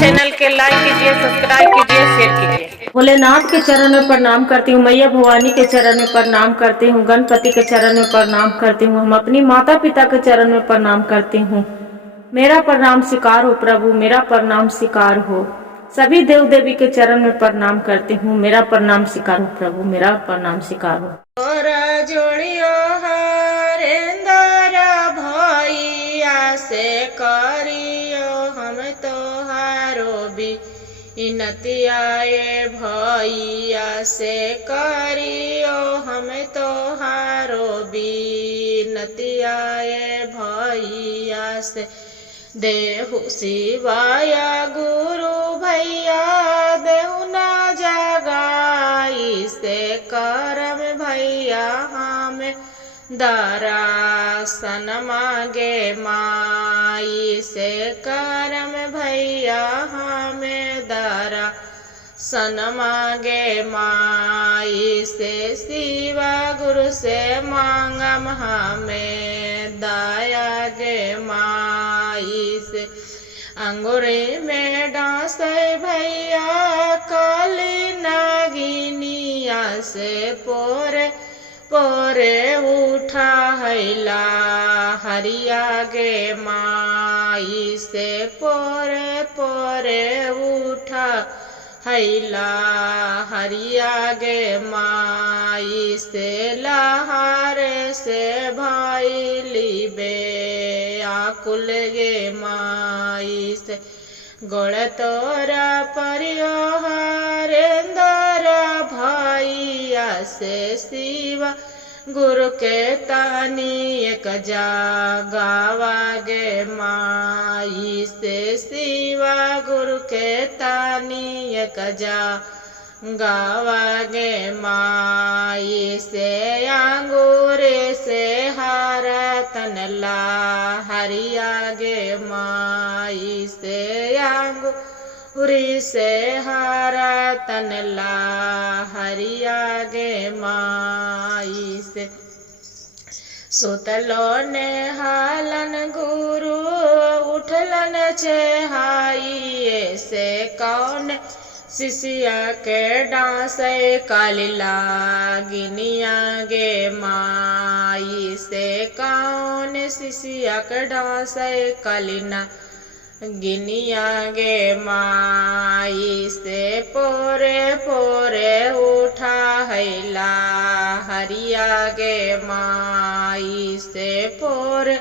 Channel के लाइक कीजिए, subscribe कीजिए, शेयर कीजिए। भोलेनाथ के चरण में प्रणाम करती हूँ, मैया भवानी के चरण में प्रणाम करती हूँ, गणपति के चरण में प्रणाम करती हूँ, हम अपनी माता पिता के चरण में प्रणाम करती हूँ। मेरा प्रणाम स्वीकार हो प्रभु, मेरा प्रणाम स्वीकार हो। सभी देव देवी के चरण में प्रणाम करती हूँ, मेरा प्रणाम स्वीकार हो प्रभु, मेरा प्रणाम स्वीकार हो। जोड़ियो हरेंद्र भैया से करियो हम तोहारो बिनतियाए भैया से करियो हम तोहारो बिनतियाए भैया से। देहु शिवाया गुरु भैया देहु ना जगाई से करम भैया हमें दरासन मांगे माई से करम भैया हमें दरासन मांगे माई से। शिवा गुरु से मांगम हमें दया गे माई से। अंगूरी में डांसे भैया काली नागिनिया से पोरे पोरे उठा हैला हरिया गे माई से पोरे पोरे उठा हैला हरिया गे माई से। लहारे से भैली बे आकुल गे माई से। गोड़ तोरा परियो हरेंद्र भैया से शिवा गुरु के तानी एक जागावा गे माई से। शिवा गुरु के तानी एक जागावा गे माई से। अंगूरे से हारा तनला हरिया गे माई से। अंगूरी से हारा तनला हरिया गे माई से। सुतलो ने हालन गुरु उठलन छहाइए से। कौन शिष्या के डांसे काली लागिनिया गे माई से। कौन शिष्या के डांसे काली गिनिया गे माई से। पोरे पोरे उठा हैला हरिया गे माई से। पोरे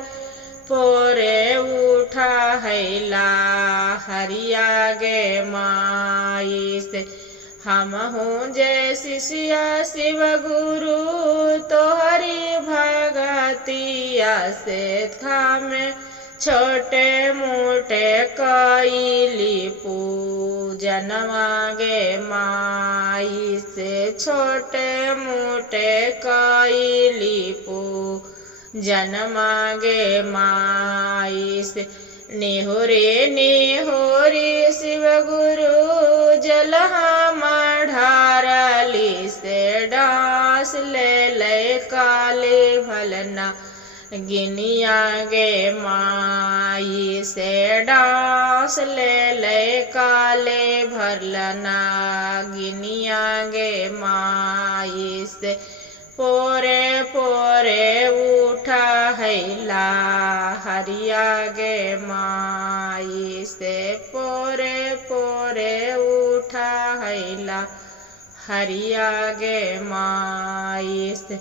पोरे उठा हैला हरिया गे माई से। हम हूँ जय शिष्या शिव गुरु तोहरी भगतिया से। थामे छोटे मोटे कैली पूजन मांगे माई से। छोटे मोटे कैली पूजन मांगे माई से। निहुरी निहुरी शिव गुरु जलहा मढ़ारली से। डांस ले ले काली भलना गिनिया गे माई से। डांस ले ले काले भरलना गिनिया गे माई से। पोरे पोरे उठा हैला हरिया गे माई से। पोरे पोरे उठा हैला हरिया गे माई से।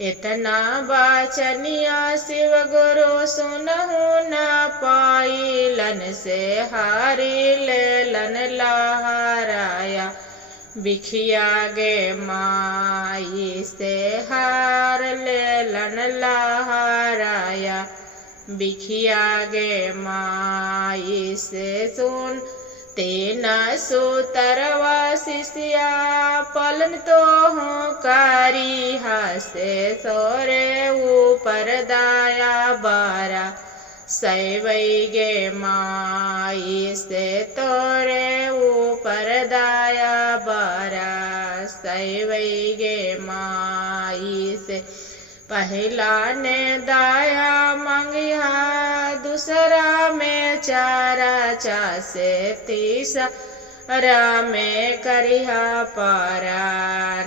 इतना बाचनिया शिव गुरु सुनहु न पाइलन से। हारी लेलन लहराया बिखिया गे माई से। हार लेलन लहराया बिखिया गे माई से। सुन तेना सुतरवा शिष्या पलन तो हूँ कारी हसे। सोरे ऊपर दाया बारा सैवई गे माई से। तोरे ऊपर दाया बारा सैवई गे माई से। पहला ने दाया मंगिया दूसरा में चारा चा से तीसा रामे करिहा पारा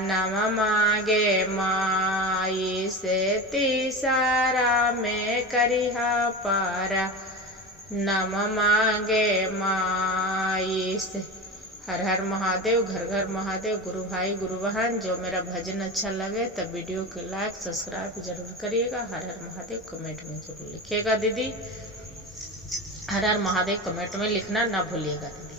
नम मागे माई से तीसारा में करिहा पारा नम मागे माई से। हर हर महादेव, घर घर महादेव। गुरु भाई गुरु बहन, जो मेरा भजन अच्छा लगे तब वीडियो को लाइक सब्सक्राइब जरूर करिएगा। हर हर महादेव कमेंट में जरूर लिखिएगा दीदी। हर हर महादेव कमेंट में लिखना ना भूलिएगा दीदी।